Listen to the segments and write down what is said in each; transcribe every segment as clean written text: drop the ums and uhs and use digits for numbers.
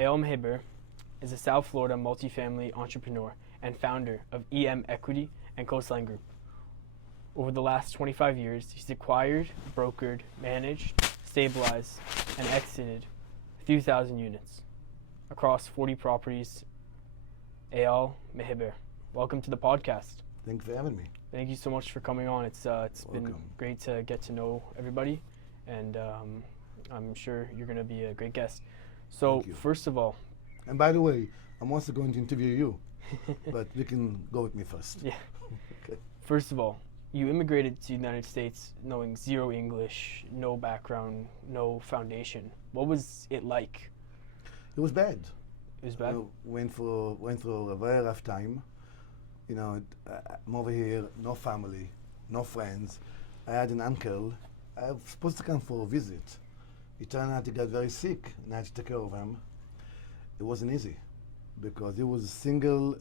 Eyal Mehiber is a South Florida multifamily entrepreneur and founder of Equity and Coastline Group. Over the last 25 years, he's acquired, brokered, managed, stabilized, and exited a few thousand units across 40 properties. Eyal Mehiber, welcome to the podcast. Thanks for having me. Thank you so much for coming on. It's been great to get to know everybody, and I'm sure you're going to be a great guest. So first of all, and by the way, I'm also going to interview you, but you can go with me first. Yeah. Okay. First of all, you immigrated to the United States knowing zero English, no background, no foundation. What was it like? It was bad. It was bad? Went through a very rough time. You know, I'm over here, no family, no friends. I had an uncle. I was supposed to come for a visit. It turned out he got very sick, and I had to take care of him. It wasn't easy, because he was a single,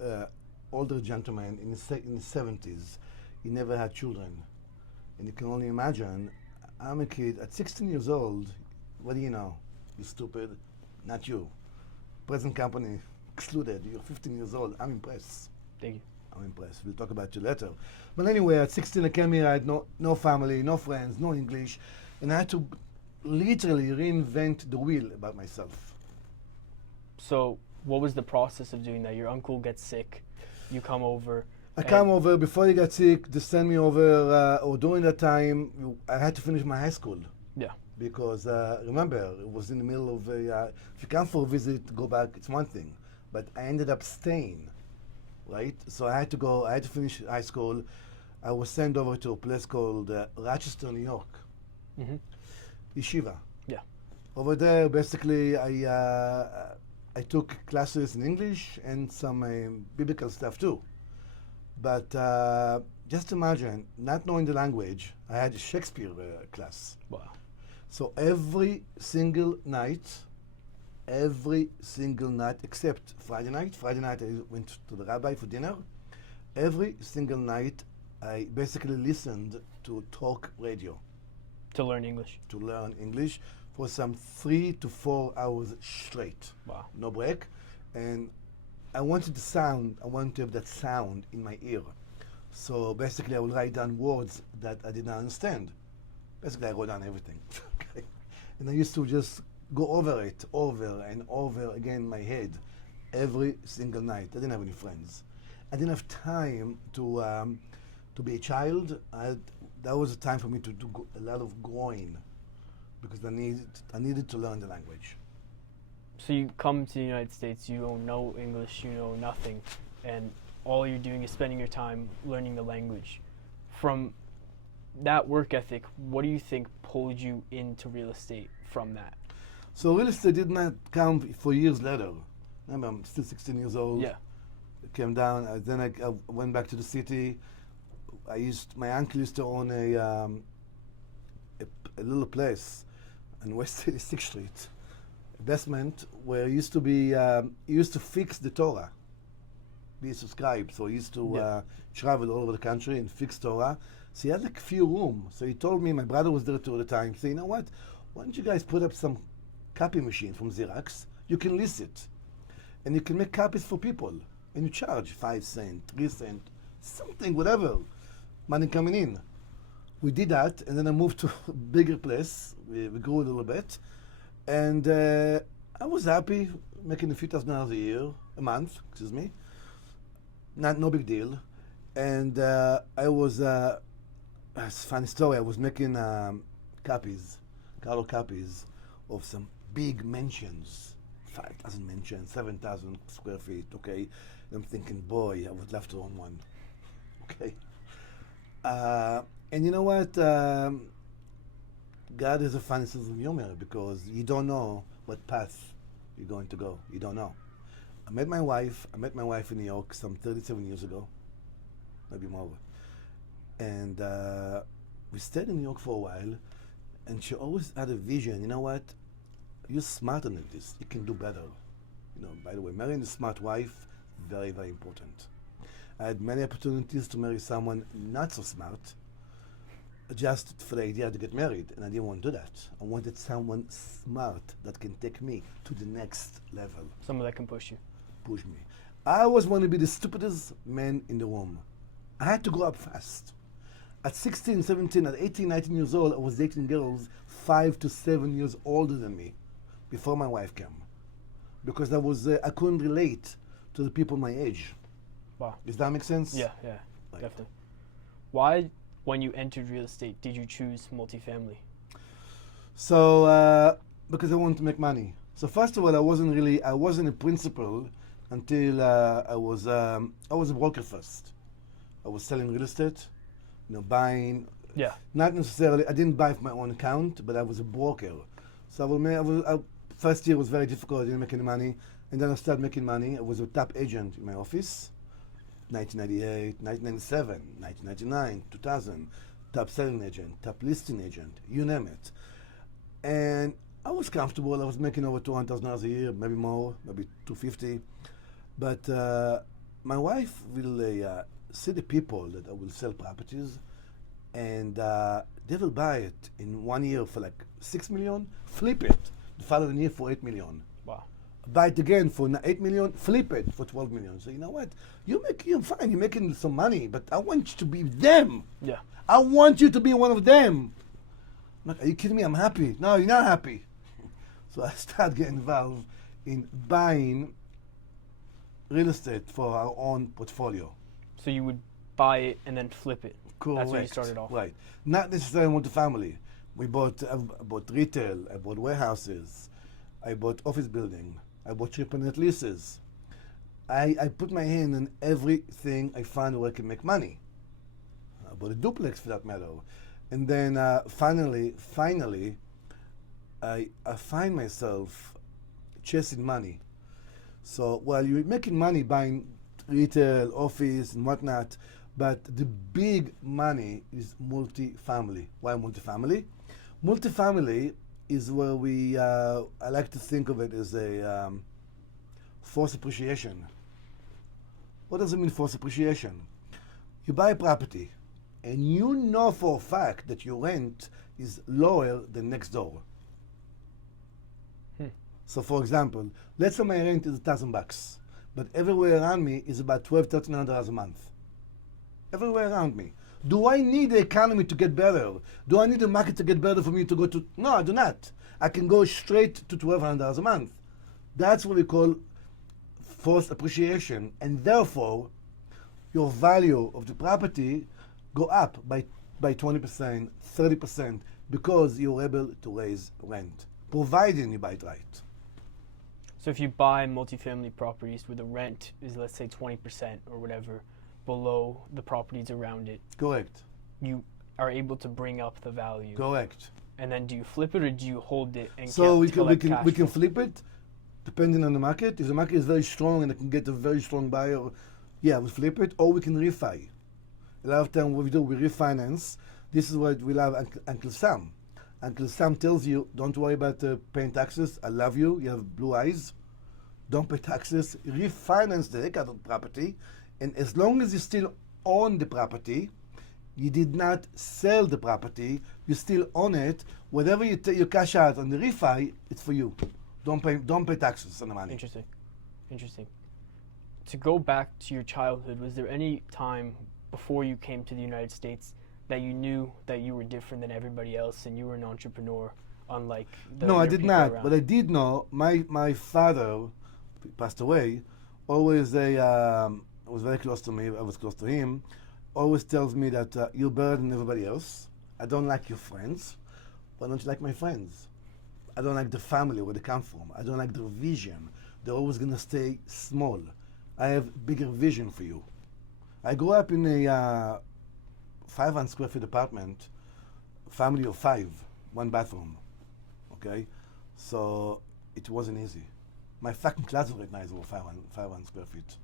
older gentleman in his 70s. He never had children. And you can only imagine, I'm a kid, at 16 years old, what do you know? You're stupid, not you. Present company excluded, you're 15 years old, I'm impressed. Thank you. I'm impressed. We'll talk about you later. But anyway, at 16 I came here, I had no family, no friends, no English, and I had to literally reinvent the wheel about myself. So what was the process of doing that? Your uncle gets sick, you come over. I come over, before he got sick, they sent me over, or during that time, I had to finish my high school. Yeah. Because remember, it was in the middle of if you come for a visit, go back, it's one thing. But I ended up staying, right? So I had to finish high school. I was sent over to a place called Rochester, New York. Mm-hmm. Yeshiva. Yeah. Over there, basically, I took classes in English and some biblical stuff too. But just imagine, not knowing the language, I had a Shakespeare class. Wow. So every single night, except Friday night I went to the rabbi for dinner. Every single night, I basically listened to talk radio. To learn English? To learn English for some 3 to 4 hours straight. Wow. No break. And I wanted to have that sound in my ear. So basically I would write down words that I did not understand. Basically I wrote down everything. Okay. And I used to just go over and over again in my head every single night. I didn't have any friends. I didn't have time to be a child. That was a time for me to do a lot of growing, because I needed to learn the language. So you come to the United States, you don't know English, you know nothing, and all you're doing is spending your time learning the language. From that work ethic, what do you think pulled you into real estate from that? So real estate did not come for years later. Remember, I'm still 16 years old. Yeah. I came down, then I went back to the city. My uncle used to own a little place on West 86th Street. Basement where he used to fix the Torah. Be subscribed, so he used to travel all over the country and fix Torah. So he had like a few rooms. So he told me, my brother was there too at the time, say, you know what, why don't you guys put up some copy machine from Xerox? You can list it, and you can make copies for people, and you charge 5 cents, 3 cents, something, whatever, money coming in. We did that, and then I moved to a bigger place. We grew a little bit. And I was happy, making a few $1,000 a month, no big deal. And it's a funny story, I was making color copies of some big mansions, 5,000 mansions, 7,000 square feet, okay? And I'm thinking, boy, I would love to own one, okay? And you know what? God is a funny sense of humor, because you don't know what path you're going to go. You don't know. I met my wife in New York some 37 years ago, maybe more. And we stayed in New York for a while, and she always had a vision. You know what? You're smarter than this. You can do better. You know, by the way, marrying a smart wife, very, very important. I had many opportunities to marry someone not so smart, just for the idea to get married, and I didn't want to do that. I wanted someone smart that can take me to the next level, Someone that can push you. push me. I always want to be the stupidest man in the room. I had to grow up fast. At 16, 17, at 18, 19 years old, I was dating girls 5 to 7 years older than me before my wife came. Because I couldn't relate to the people my age. Wow. Does that make sense? Yeah, Right. definitely. Why, when you entered real estate, did you choose multifamily? So, because I wanted to make money. So first of all, I wasn't a principal until I was a broker first. I was selling real estate, buying. Yeah. Not necessarily, I didn't buy for my own account, but I was a broker. So first year was very difficult, I didn't make any money. And then I started making money. I was a top agent in my office, 1998, 1997, 1999, 2000, top selling agent, top listing agent, you name it. And I was comfortable. I was making over $200,000 a year, maybe more, maybe $250. But my wife will see the people that I will sell properties, and they will buy it in 1 year for like $6 million, flip it the following year for $8 million. Wow. Buy it again for $8 million, flip it for $12 million. So you know what? You're fine, you're making some money, but I want you to be them. Yeah. I want you to be one of them. I'm like, are you kidding me? I'm happy. No, you're not happy. So I started getting involved in buying real estate for our own portfolio. So you would buy it and then flip it. Correct. That's where you started off. Right. Not necessarily multifamily. I bought retail, I bought warehouses, I bought office building, I bought triple net leases. I put my hand in everything I found where I can make money. I bought a duplex for that matter. And then finally, I find myself chasing money. So while you're making money buying retail, office, and whatnot, but the big money is multifamily. Why multifamily? Multifamily is where I like to think of it as a forced appreciation. What does it mean, forced appreciation? You buy a property, and you know for a fact that your rent is lower than next door. So for example, let's say my rent is $1,000, but everywhere around me is about $1,200-$1,300 a month. Everywhere around me. Do I need the economy to get better? Do I need the market to get better for me to go to? No, I do not. I can go straight to $1,200 a month. That's what we call forced appreciation, and therefore your value of the property go up by 20%, 30% because you're able to raise rent, providing you buy it right. So if you buy multifamily properties where the rent is, let's say, 20% or whatever below the properties around it, Correct. you are able to bring up the value. Correct. And then do you flip it or do you hold it and So we collect can cash flow? flip it depending on the market. If the market is very strong and I can get a very strong buyer, yeah, we flip it, or we can refi. A lot of time what we do, we refinance. This is what we love Uncle Sam. Uncle Sam tells you, don't worry about paying taxes. I love you. You have blue eyes. Don't pay taxes. Refinance the heck out of the property. And as long as you still own the property, you did not sell the property, you still own it. Whatever you cash out on the refi, it's for you. Don't pay taxes on the money. Interesting. To go back to your childhood, was there any time before you came to the United States that you knew that you were different than everybody else and you were an entrepreneur, unlike No, I your did people not. around? But I did know my father passed away. Always was very close to me. I was close to him. Always tells me that you're better than everybody else. I don't like your friends. Why don't you like my friends? I don't like the family where they come from. I don't like their vision. They're always gonna stay small. I have bigger vision for you. I grew up in a 500 square feet apartment, family of 5, 1 bathroom. Okay, so it wasn't easy. My fucking closet right now is over 500 square feet.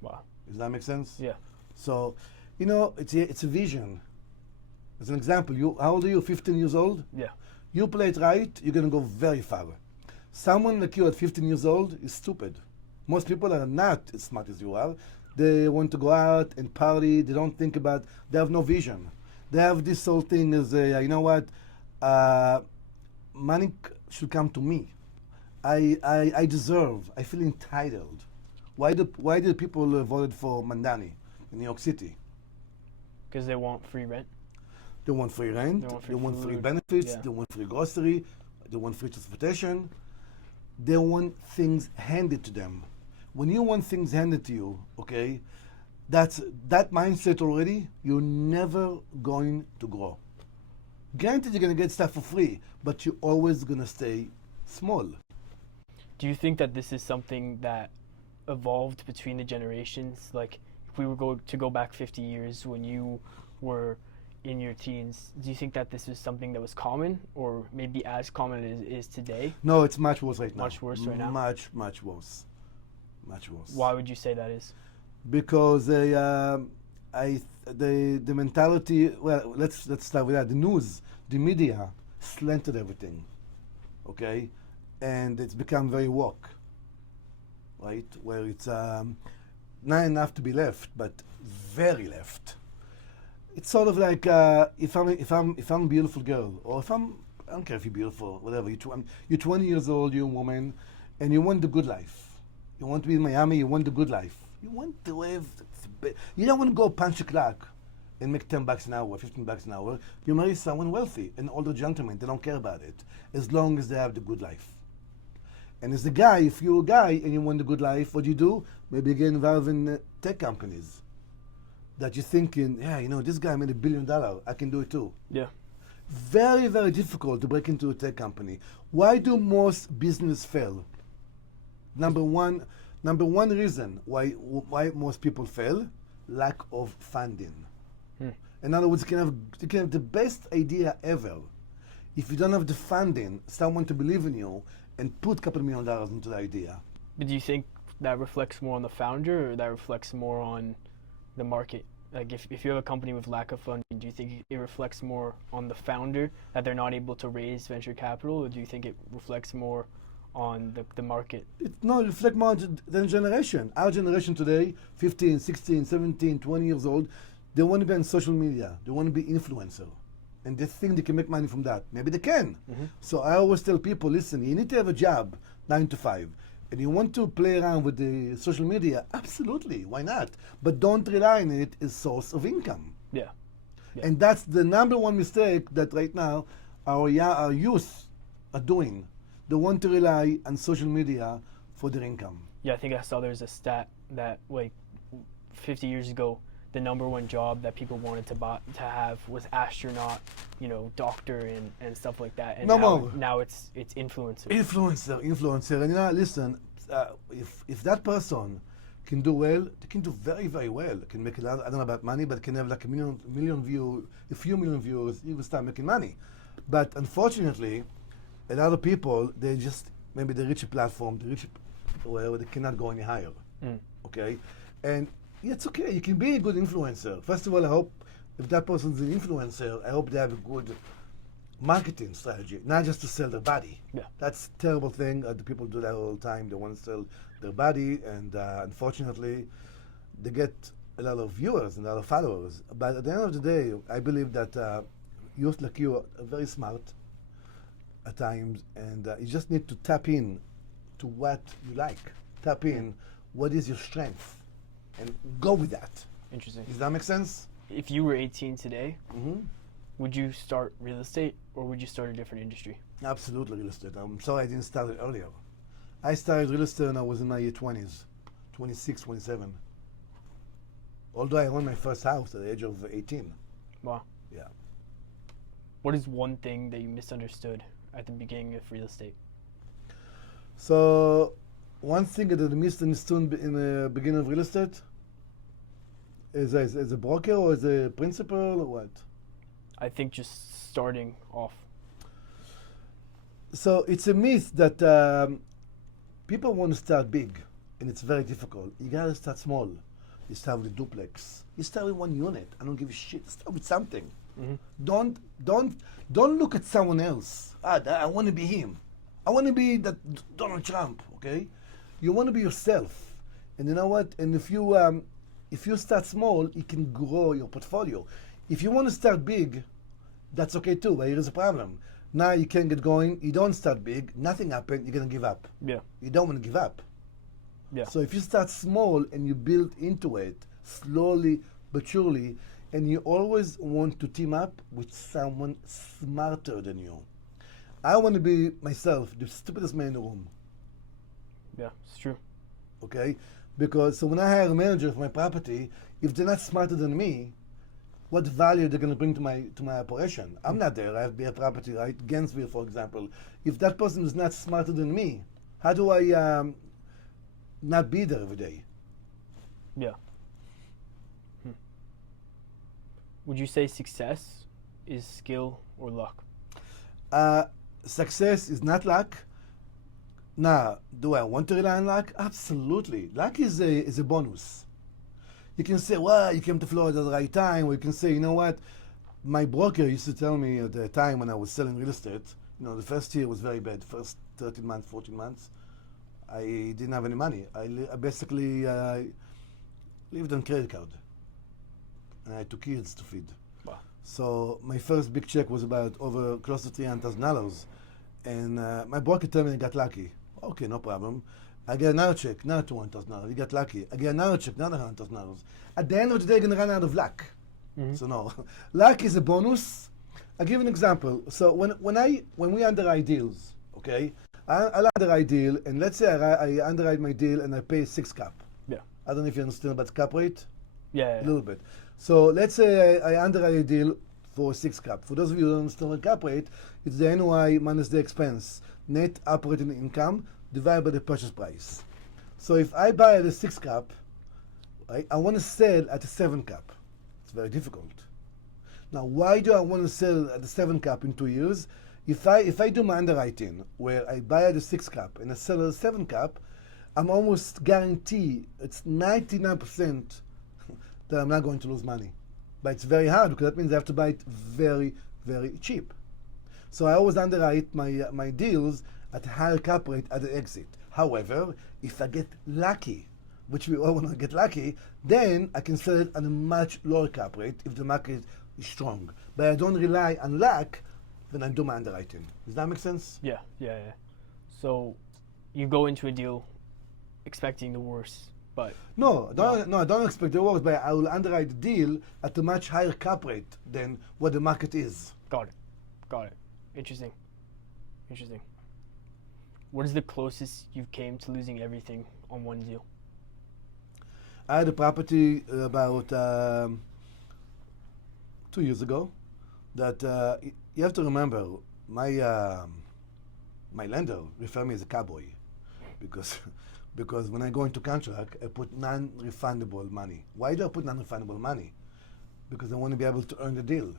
Wow. Does that make sense? Yeah. So, it's a vision. As an example, how old are you? 15 years old? Yeah. You play it right, you're gonna go very far. Someone like you at 15 years old is stupid. Most people are not as smart as you are. They want to go out and party. They don't think about. They have no vision. They have this whole thing as you know what, uh, money should come to me. I deserve. I feel entitled. Why did people voted for Mandani in New York City? Because they want free rent. They want free rent. They want free free food. benefits. Yeah. They want free grocery. They want free transportation. They want things handed to them. When you want things handed to you, okay, that mindset already. You're never going to grow. Granted, you're gonna get stuff for free, but you're always gonna stay small. Do you think that this is something that evolved between the generations? Like, if we were to go back 50 years when you were in your teens, do you think that this is something that was common, or maybe as common as it is today? No, it's much worse right now. Much worse right now? Much worse. Much worse. Why would you say that is? Because the mentality. Well, let's start with that. The news, the media, slanted everything. Okay, and it's become very woke. Right, where it's not enough to be left, but very left. It's sort of like if I'm a beautiful girl, or I don't care if you're beautiful, whatever. You're 20 years old, you're a woman, and you want the good life. You want to be in Miami. You want the good life. You want to live. You don't want to go punch a clock and make $10 an hour, $15 an hour. You marry someone wealthy, an older gentleman. They don't care about it, as long as they have the good life. And as a guy, if you're a guy and you want the good life, what do you do? Maybe get involved in tech companies. That you're thinking, yeah, you know, this guy made $1 billion. I can do it too. Yeah. Very, very difficult to break into a tech company. Why do most business fail? Number one reason why most people fail: lack of funding. In other words, you can have the best idea ever. If you don't have the funding, someone to believe in you, and put a couple $1 million into the idea. But do you think that reflects more on the founder, or that reflects more on the market? Like, if you have a company with lack of funding, do you think it reflects more on the founder, that they're not able to raise venture capital, or do you think it reflects more on the market? It reflects more on the generation. Our generation today, 15, 16, 17, 20 years old, they want to be on social media. They want to be influencer. And they think they can make money from that. Maybe they can. So I always tell people, listen, you need to have a job, 9 to 5. And you want to play around with the social media, absolutely, why not? But don't rely on it as source of income. Yeah. And that's the number one mistake that right now our youth are doing. They want to rely on social media for their income. Yeah, I think I saw there's a stat that, like, 50 years ago, the number one job that people wanted to have was astronaut, you know, doctor and stuff like that. And now it's influencer. Influencer. And you know, listen, if that person can do well, they can do very, very well. Can make a lot, I don't know about money, but can have like a few million viewers, you will start making money. But unfortunately, a lot of people, maybe they reach a platform, where they cannot go any higher. Okay? And it's okay, you can be a good influencer. First of all, I hope if that person's an influencer, I hope they have a good marketing strategy, not just to sell their body. Yeah. That's a terrible thing. The people do that all the time. They want to sell their body, and unfortunately, they get a lot of viewers and a lot of followers. But at the end of the day, I believe that youth like you are very smart at times, and you just need to tap in to what you like. Tap in what is your strength, and go with that. Interesting. Does that make sense? If you were 18 today, would you start real estate, or would you start a different industry? Absolutely real estate. I'm sorry I didn't start it earlier. I started real estate when I was in my 20s, 26, 27. Although I owned my first house at the age of 18. Wow. Yeah. What is one thing that you misunderstood at the beginning of real estate? So, one thing that I misunderstood in the beginning of real estate is as a broker or as a principal or what? I think just starting off. So it's a myth that people want to start big, and it's very difficult. You gotta start small. You start with a duplex. You start with one unit. I don't give a shit. Start with something. Don't look at someone else. I want to be him. I want to be that Donald Trump. Okay, you want to be yourself. And you know what? And if you start small, you can grow your portfolio. If you want to start big, that's okay too, but here's a problem. Now you can't get going, you don't start big, nothing happened, you're going to give up. Yeah. You don't want to give up. Yeah. So if you start small and you build into it slowly but surely, and you always want to team up with someone smarter than you. I want to be myself, the stupidest man in the room. Yeah, it's true. Okay? Because so when I hire a manager for my property, if they're not smarter than me, what value they're going to bring to my operation? I'm not there. I have a property, right? Gainesville, for example. If that person is not smarter than me, how do I not be there every day? Yeah. Would you say success is skill or luck? Success is not luck. Now, do I want to rely on luck? Absolutely. Luck is a bonus. You can say, well, you came to Florida at the right time, or you can say, you know what? My broker used to tell me at the time when I was selling real estate, the first year was very bad. First 13 months, 14 months, I didn't have any money. I basically lived on credit card. And I had 2 kids to feed. Wow. So my first big check was about over close to $300,000. And my broker told me I got lucky. Okay, no problem. I get another check, another $200,000. You got lucky. I get another check, another $100,000. At the end of the day, you're going to run out of luck. Mm-hmm. So no, luck is a bonus. I'll give you an example. So when we underwrite deals, okay, I'll underwrite deal, and let's say I underwrite my deal and I pay 6 cap. Yeah. I don't know if you understand about cap rate. Yeah. A little bit. So let's say I underwrite a deal for 6 cap. For those of you who don't understand what cap rate, it's the NOI minus the expense, net operating income divided by the purchase price. So if I buy at a 6 cap, right, I want to sell at a 7 cap. It's very difficult. Now, why do I want to sell at a 7 cap in 2 years? If I do my underwriting where I buy at a 6 cap and I sell at a 7 cap, I'm almost guaranteed, it's 99% that I'm not going to lose money. But it's very hard because that means I have to buy it very, very cheap. So I always underwrite my deals at a higher cap rate at the exit. However, if I get lucky, which we all want to get lucky, then I can sell it at a much lower cap rate if the market is strong. But I don't rely on luck when I do my underwriting. Does that make sense? Yeah. So you go into a deal expecting the worst, but No, I don't expect the worst, but I will underwrite the deal at a much higher cap rate than what the market is. got it. Interesting. What is the closest you came to losing everything on one deal? I had a property about 2 years ago that you have to remember, my lender referred me as a cowboy because when I go into contract, I put non-refundable money. Why do I put non-refundable money? Because I want to be able to earn the deal.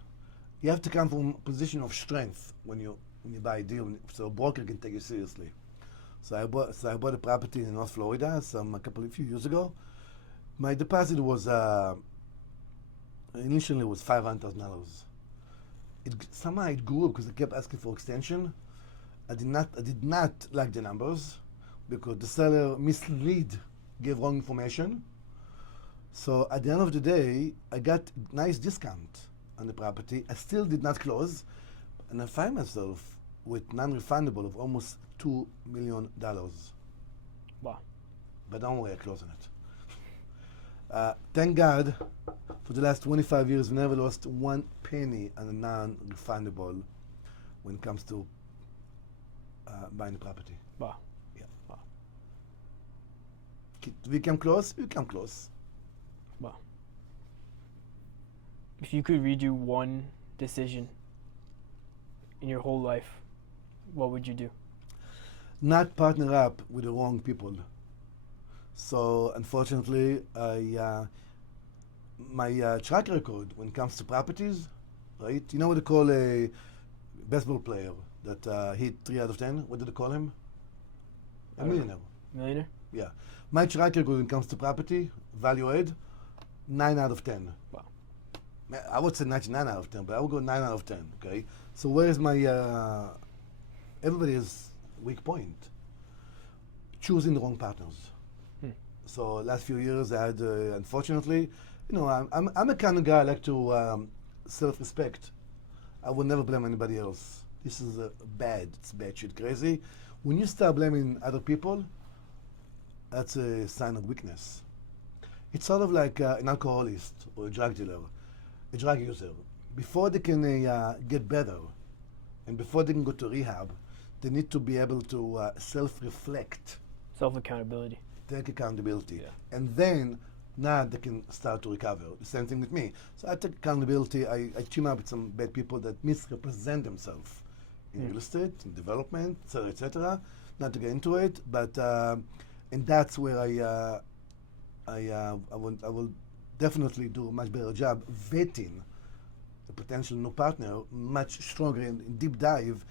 You have to come from a position of strength when you buy a deal, so a broker can take you seriously. So I bought a property in North Florida a few years ago. My deposit was initially was $500,000. Somehow it grew because they kept asking for extension. I did not like the numbers because the seller gave wrong information. So at the end of the day, I got nice discount on the property. I still did not close, and I find myself with non-refundable of almost $2 million. Wow. But don't worry, I closed on it. Thank God, for the last 25 years, we never lost 1 penny on a non-refundable when it comes to buying a property. Wow. Yeah. Wow. We come close. We come close. Wow. If you could redo one decision in your whole life, what would you do? Not partner up with the wrong people. So unfortunately, my track record when it comes to properties, right? You know what they call a baseball player that hit 3 out of 10? What do they call him? A millionaire. Millionaire? Yeah. My track record when it comes to property, value add, 9 out of 10. Wow. I would say 99 out of 10, but I would go 9 out of 10, okay? So where is my, everybody has weak point. Choosing the wrong partners. So last few years I had, unfortunately, I'm a kind of guy I like to self-respect. I will never blame anybody else. This is bad. It's bad shit, crazy. When you start blaming other people, that's a sign of weakness. It's sort of like an alcoholist or a drug dealer, a drug user. Before they can get better and before they can go to rehab, they need to be able to self-reflect, Self-accountability. take accountability, Yeah. and then now they can start to recover. The same thing with me. So I take accountability. I team up with some bad people that misrepresent themselves in real estate, in development, etc., etc. Not to get into it, but and that's where I will definitely do a much better job vetting the potential new partner much stronger in deep dive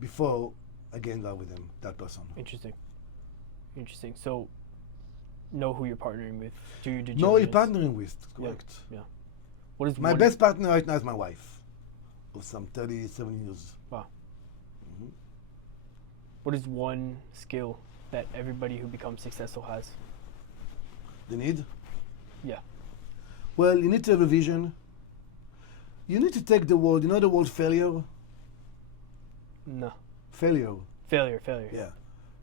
before I get in love with him, that person. Interesting. Interesting. So, know who you're partnering with. Do your due No, you're diligence. partnering with, correct. Yeah. What is My one, best partner right now is my wife of some 37 years. Wow. Mhm. What is one skill that everybody who becomes successful has? The need? Yeah. Well, you need to have a vision. You need to take the word, you know the word failure? No. Failure. Failure. Yeah.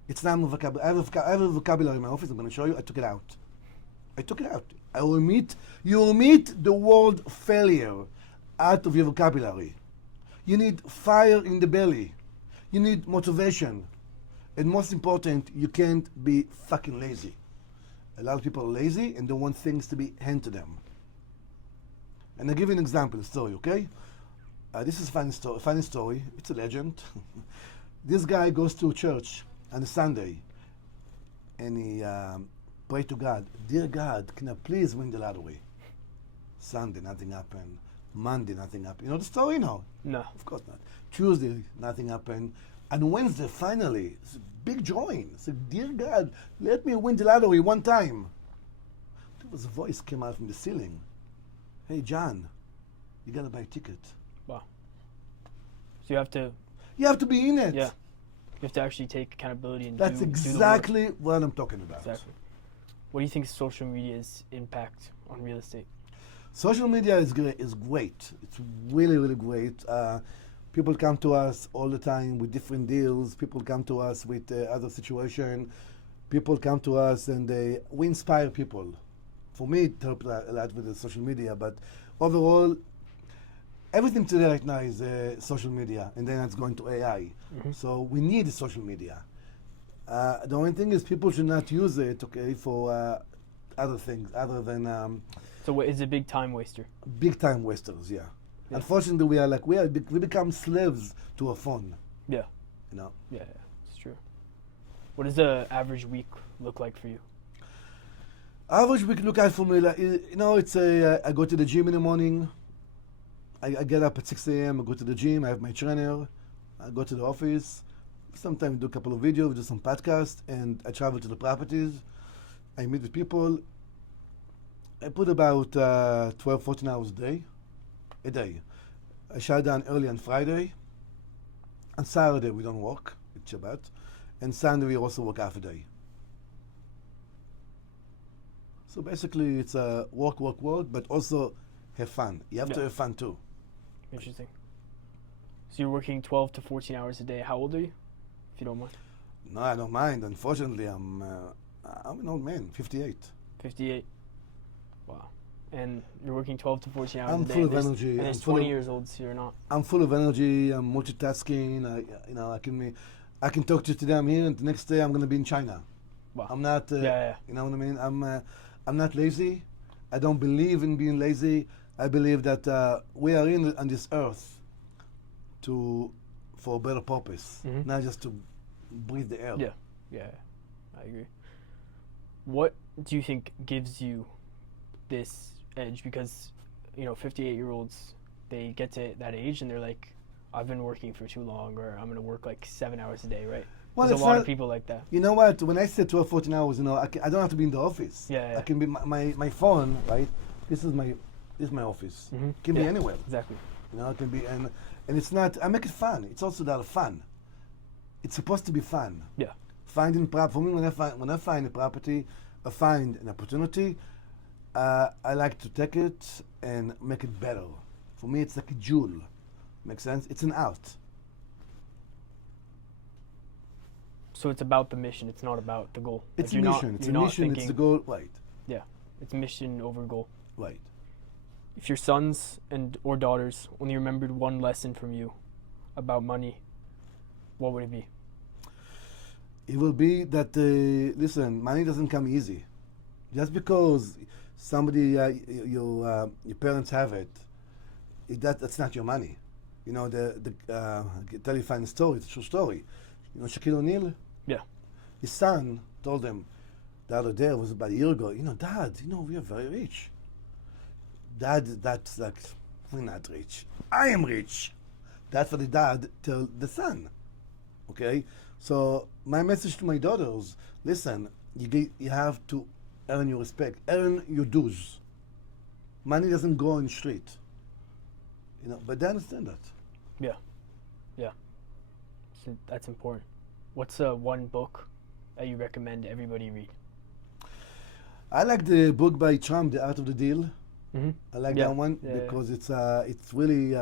It's not a vocabulary. I have a vocabulary in my office. I'm going to show you. I took it out. You will meet the word failure out of your vocabulary. You need fire in the belly. You need motivation. And most important, you can't be fucking lazy. A lot of people are lazy and they want things to be handed to them. And I'll give you an example, a story, okay? This is a funny story. It's a legend. This guy goes to church on a Sunday and he prayed to God, "Dear God, can I please win the lottery?" Sunday, nothing happened. Monday, nothing happened. You know the story now? No. Of course not. Tuesday, nothing happened. And Wednesday, finally, it's a big joy. It's like, "Dear God, let me win the lottery one time." There was a voice came out from the ceiling. "Hey, John, you gotta buy a ticket." Wow. So you have to, You have to be in it. yeah, you have to actually take accountability and That's do the work. exactly what I'm talking about. Exactly. What do you think is social media's impact on real estate? Social media is great. It's really, really great. People come to us all the time with different deals. People come to us with other situation. People come to us and we inspire people. For me, it helped a lot with the social media. But overall, everything today right now is social media, and then it's going to AI. Mhm. So we need social media. The only thing is people should not use it, okay, for other things other than So what is a big time waster? big time wasters. Yeah. Yeah. Unfortunately, we become slaves to a phone. Yeah. You know. Yeah, it's true. What does the average week look like for you? Average week look out for me like it's I go to the gym in the morning. I get up at 6 a.m. I go to the gym. I have my trainer. I go to the office. Sometimes do a couple of videos, do some podcasts, and I travel to the properties. I meet with people. I put about 12, 14 hours a day. I shut down early on Friday. On Saturday we don't work, it's Shabbat. And Sunday we also work half a day. So basically it's work, but also have fun. You have to Yeah. have fun too. Interesting. So you're working 12 to 14 hours a day. How old are you, if you don't mind? No, I don't mind. Unfortunately, I'm an old man, 58. 58. Wow. And you're working 12 to 14 hours I'm a day. full of and there's- energy. And I'm there's full 20 of- years old, so you're not. I'm full of energy. I'm multitasking. I can talk to you today. I'm here, and the next day I'm going to be in China. Wow. I'm not. Yeah. You know what I mean? I'm not lazy. I don't believe in being lazy. I believe that we are on this earth for a better purpose, Mhm. not just to breathe the air. Yeah, I agree. What do you think gives you this edge? Because, 58-year-olds, they get to that age and they're like, I've been working for too long, or I'm going to work like 7 hours a day, right? Well, There's it's a lot not- of people like that. You know what? When I say 12, 14 hours, I don't have to be in the office. Yeah. I can be my phone, right? This is my office. Mhm. Can be Yeah, anywhere. Exactly. It can be and it's not. I make it fun. It's also that fun. It's supposed to be fun. Yeah. Finding for me, when I find a property, I find an opportunity. I like to take it and make it better. For me, it's like a jewel. Make sense? It's an art. So it's about the mission. It's not about the goal. It's Like a you're mission. Not, It's you're a not mission. Thinking, It's the goal. Right. Yeah, it's mission over goal. Right. If your sons and or daughters only remembered one lesson from you about money, what would it be? It will be that, listen, money doesn't come easy. Just because somebody, your parents have it, that's not your money. You know, I'll tell you a funny story. It's a true story. You know Shaquille O'Neal? Yeah. His son told him the other day, it was about a year ago, Dad, we are very rich. Dad, that's like, we're not rich. I am rich. That's what the dad tell the son. Okay? So my message to my daughters, listen, you have to earn your respect, earn your dues. Money doesn't go on the street. But they understand that. Yeah. So that's important. What's one book that you recommend everybody read? I like the book by Trump, The Art of the Deal. Mm-hmm. I like that one because it's really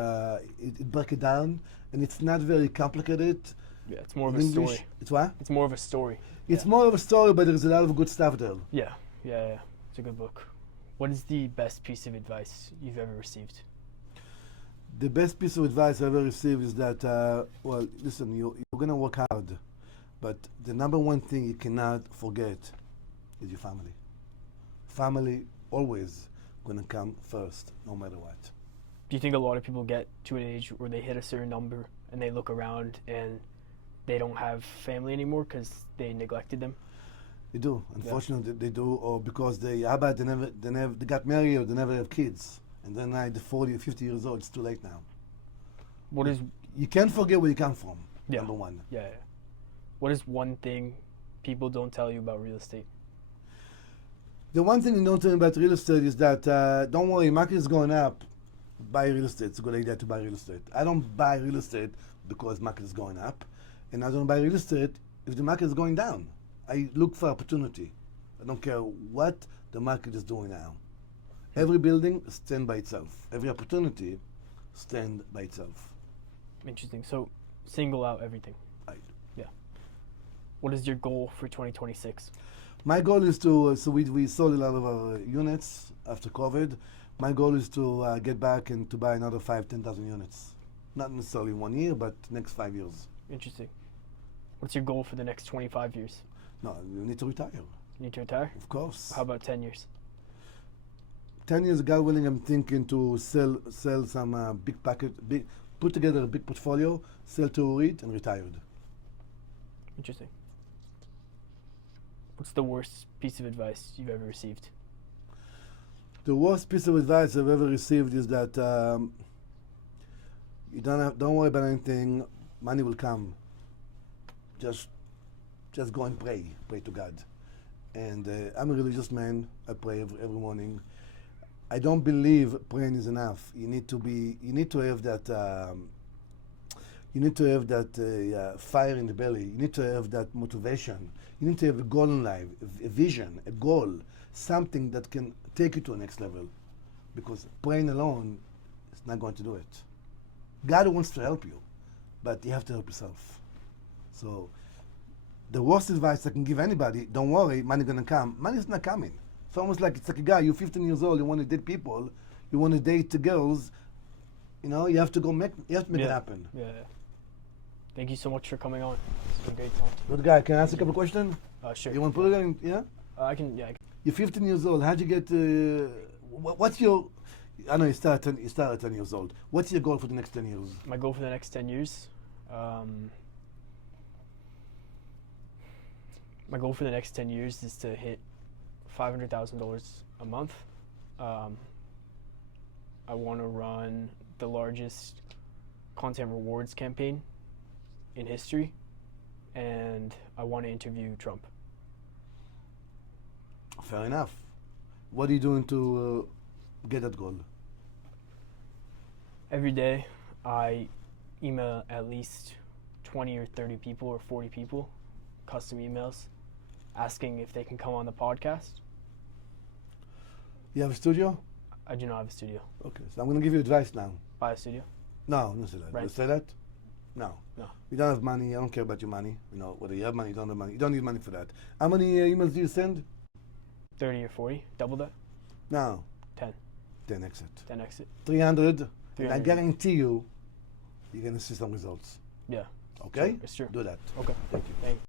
it breaks it down and it's not very complicated. Yeah, it's more of in a English. story. It's what? It's more of a story. It's more of a story, but there's a lot of good stuff there. Yeah. It's a good book. What is the best piece of advice you've ever received? The best piece of advice I ever received is that, listen, you're going to work hard, but the number one thing you cannot forget is your family. Family always going to come first, no matter what. Do you think a lot of people get to an age where they hit a certain number and they look around and they don't have family anymore because they neglected them? They do. Unfortunately, they do, or because they got married or they never have kids. And then at 40 or 50 years old, it's too late now. You can't forget where you come from, number one. Yeah. What is one thing people don't tell you about real estate? The one thing you don't tell me about real estate is that, don't worry, market is going up. Buy real estate. It's a good idea to buy real estate. I don't buy real estate because market is going up. And I don't buy real estate if the market is going down. I look for opportunity. I don't care what the market is doing now. Every building stand by itself. Every opportunity stand by itself. Interesting. So single out everything. Right. Yeah. What is your goal for 2026? My goal is to, we sold a lot of our units after COVID. My goal is to get back and to buy another 10,000 units. Not necessarily 1 year, but next 5 years. Interesting. What's your goal for the next 25 years? No, you need to retire. You need to retire? Of course. How about 10 years? 10 years, God willing, I'm thinking to sell some big packet, put together a big portfolio, sell to REIT, and retired. Interesting. What's the worst piece of advice you've ever received? The worst piece of advice I've ever received is that you don't worry about anything. Money will come. Just go and pray to God. And I'm a religious man. I pray every morning. I don't believe praying is enough. You need to have that. You need to have that fire in the belly. You need to have that motivation. You need to have a goal in life, a vision, a goal, something that can take you to the next level. Because praying alone is not going to do it. God wants to help you, but you have to help yourself. So the worst advice I can give anybody, don't worry, money's gonna come. Money's not coming. It's almost like it's like a guy, you're 15 years old, you want to date people, you want to date the girls, you have to make it happen. Yeah. Thank you so much for coming on. It's been great talking to you. Good guy, can I ask a couple of questions? Sure. You want to put it in, yeah? I can. You're 15 years old, how'd you get, what's your, I know you start at 10 years old. What's your goal for the next 10 years? My goal for the next 10 years? My goal for the next 10 years is to hit $500,000 a month. I want to run the largest content rewards campaign in history, and I want to interview Trump. Fair enough. What are you doing to get that goal? Every day, I email at least 20 or 30 people or 40 people, custom emails, asking if they can come on the podcast. You have a studio? I do not have a studio. Okay, so I'm going to give you advice now. Buy a studio. No, don't say that. Rent. You say that? No. No. You don't have money. I don't care about your money. You know, whether you have money, you don't have money. You don't need money for that. How many emails do you send? 30 or 40. Double that. No. 10. 10 exit. 10 exit. 300. And I 300. guarantee you, you're going to see some results. Yeah. Okay? It's true. Do that. Okay. Thank you. Thank you.